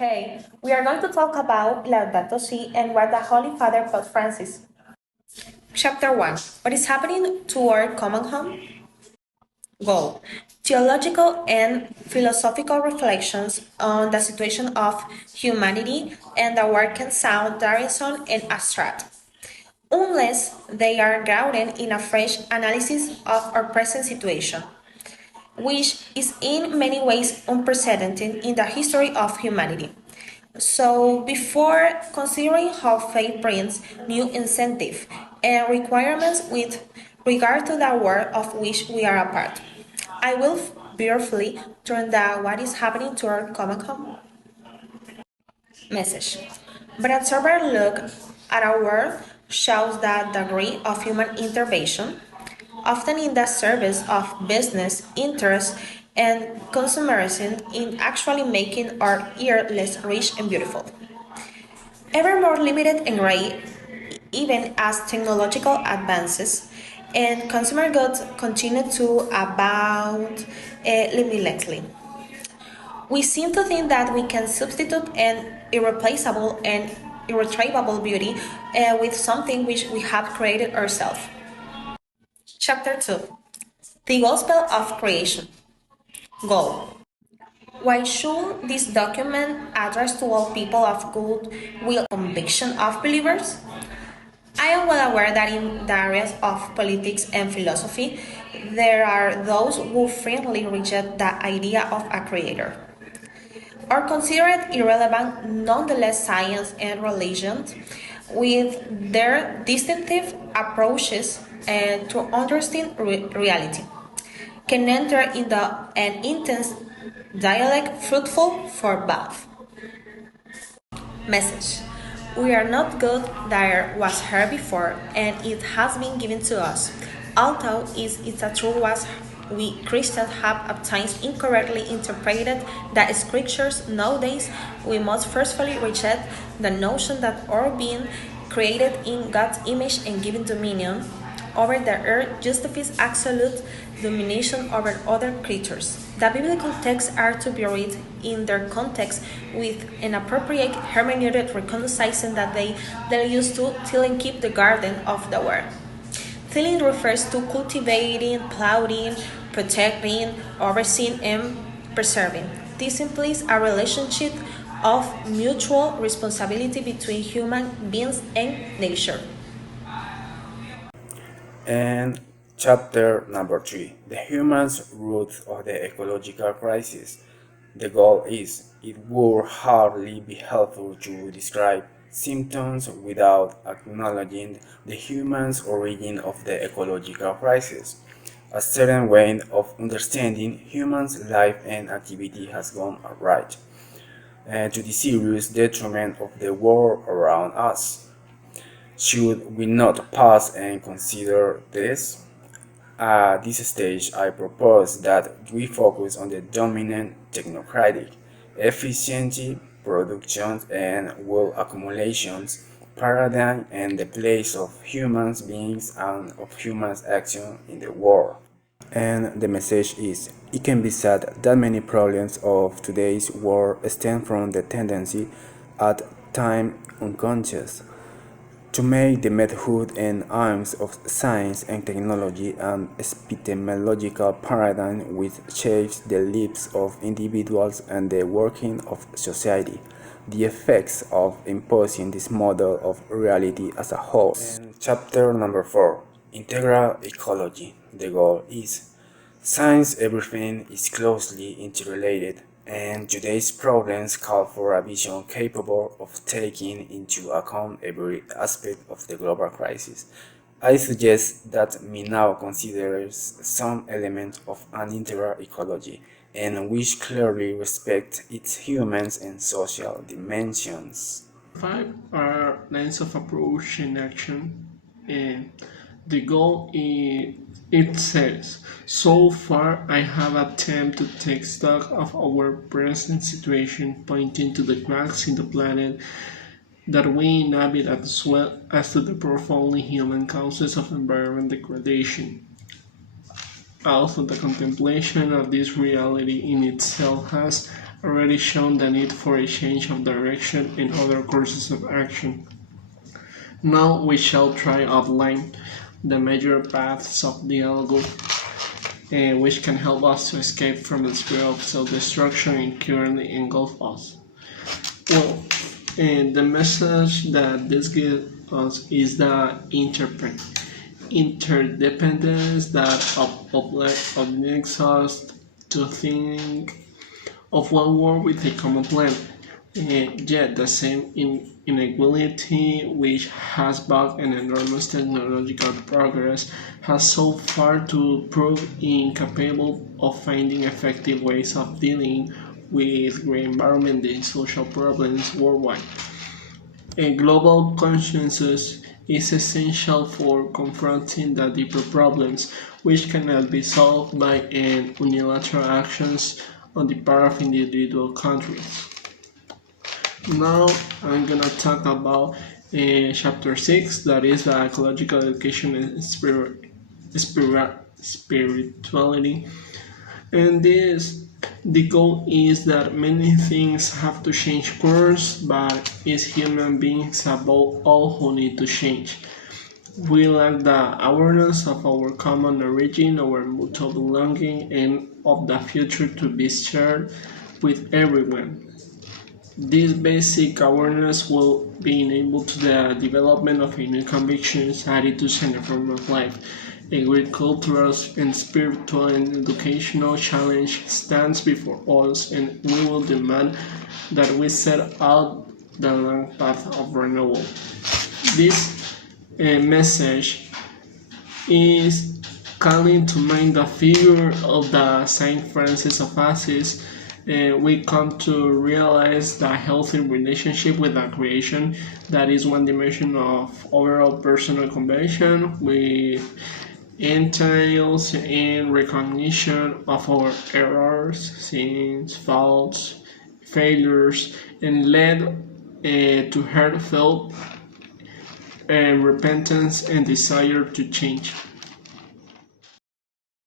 Hey, we are going to talk about Laudato Si and what the Holy Father Pope Francis. Chapter 1. What is happening to our common home? Goal. Theological and philosophical reflections on the situation of humanity and the work can sound tiresome and abstract, unless they are grounded in a fresh analysis of our present situation, which is in many ways unprecedented in the history of humanity. So, before considering how faith brings new incentives and requirements with regard to the world of which we are a part, I will briefly turn the what is happening to our common home message. But a sober look at our world shows the degree of human intervention, often in the service of business interests and consumerism, in actually making our year less rich and beautiful. Ever more limited and gray, even as technological advances and consumer goods continue to abound limitlessly. We seem to think that we can substitute an irreplaceable and irretrievable beauty with something which we have created ourselves. Chapter 2. The Gospel of Creation. Goal. Why should this document address to all people of good will conviction of believers? I am well aware that in the areas of politics and philosophy, there are those who firmly reject the idea of a creator, or consider it irrelevant. Nonetheless, science and religion, with their distinctive approaches to understand reality, can enter into an intense dialogue fruitful for both. Message. We are not good that was heard before, and it has been given to us. Although it's a truth was we Christians have at times incorrectly interpreted the scriptures nowadays, we must firstly reject the notion that our being created in God's image and given dominion over the earth justifies absolute domination over other creatures. The biblical texts are to be read in their context with an appropriate hermeneutic, recognizing that they used to till and keep the garden of the world. Tilling refers to cultivating, plowing, protecting, overseeing, and preserving. This implies a relationship of mutual responsibility between human beings and nature. And chapter number 3, the human's root of the ecological crisis. The goal is it would hardly be helpful to describe symptoms without acknowledging the human's origin of the ecological crisis. A certain way of understanding humans' life and activity has gone awry, to the serious detriment of the world around us. Should we not pause and consider this? At this stage, I propose that we focus on the dominant technocratic, efficiency, production, and wealth accumulations paradigm and the place of human beings and of human action in the world. And the message is it can be said that many problems of today's world stem from the tendency, at time unconscious, to make the method and aims of science and technology an epistemological paradigm which shapes the lives of individuals and the working of society. The effects of imposing this model of reality as a whole. And chapter number 4, Integral Ecology. The goal is since everything is closely interrelated, and today's problems call for a vision capable of taking into account every aspect of the global crisis. I suggest that we now considers some element of an integral ecology, and which clearly respect its human and social dimensions. Five are lines of approach and action, and the goal is it says, so far I have attempted to take stock of our present situation, pointing to the cracks in the planet that we inhabit as well as to the profoundly human causes of environment degradation. Also, the contemplation of this reality in itself has already shown the need for a change of direction in other courses of action. Now we shall try outline the major paths of dialogue which can help us to escape from the spiral of self-destruction and currently engulf us. Well, the message that this gives us is the interdependence that obliges us to think of one world with a common plan. Yet the same inequality which has backed an enormous technological progress has so far to prove incapable of finding effective ways of dealing with great environment and social problems worldwide. A global consensus is essential for confronting the deeper problems which cannot be solved by an unilateral actions on the part of individual countries. Now I'm gonna talk about chapter 6, that is the ecological education and spirituality. And the goal is that many things have to change course, but it's human beings above all who need to change. We lack the awareness of our common origin, our mutual belonging, and of the future to be shared with everyone. This basic awareness will be enabled to the development of new convictions, attitudes, and a form of life. A great cultural and spiritual and educational challenge stands before us, and we will demand that we set out the long path of renewal. This message is calling to mind the figure of the Saint Francis of Assisi. We come to realize the healthy relationship with the creation, that is one dimension of overall personal conversion. We entails in recognition of our errors, sins, faults, failures, and led to heartfelt repentance and desire to change.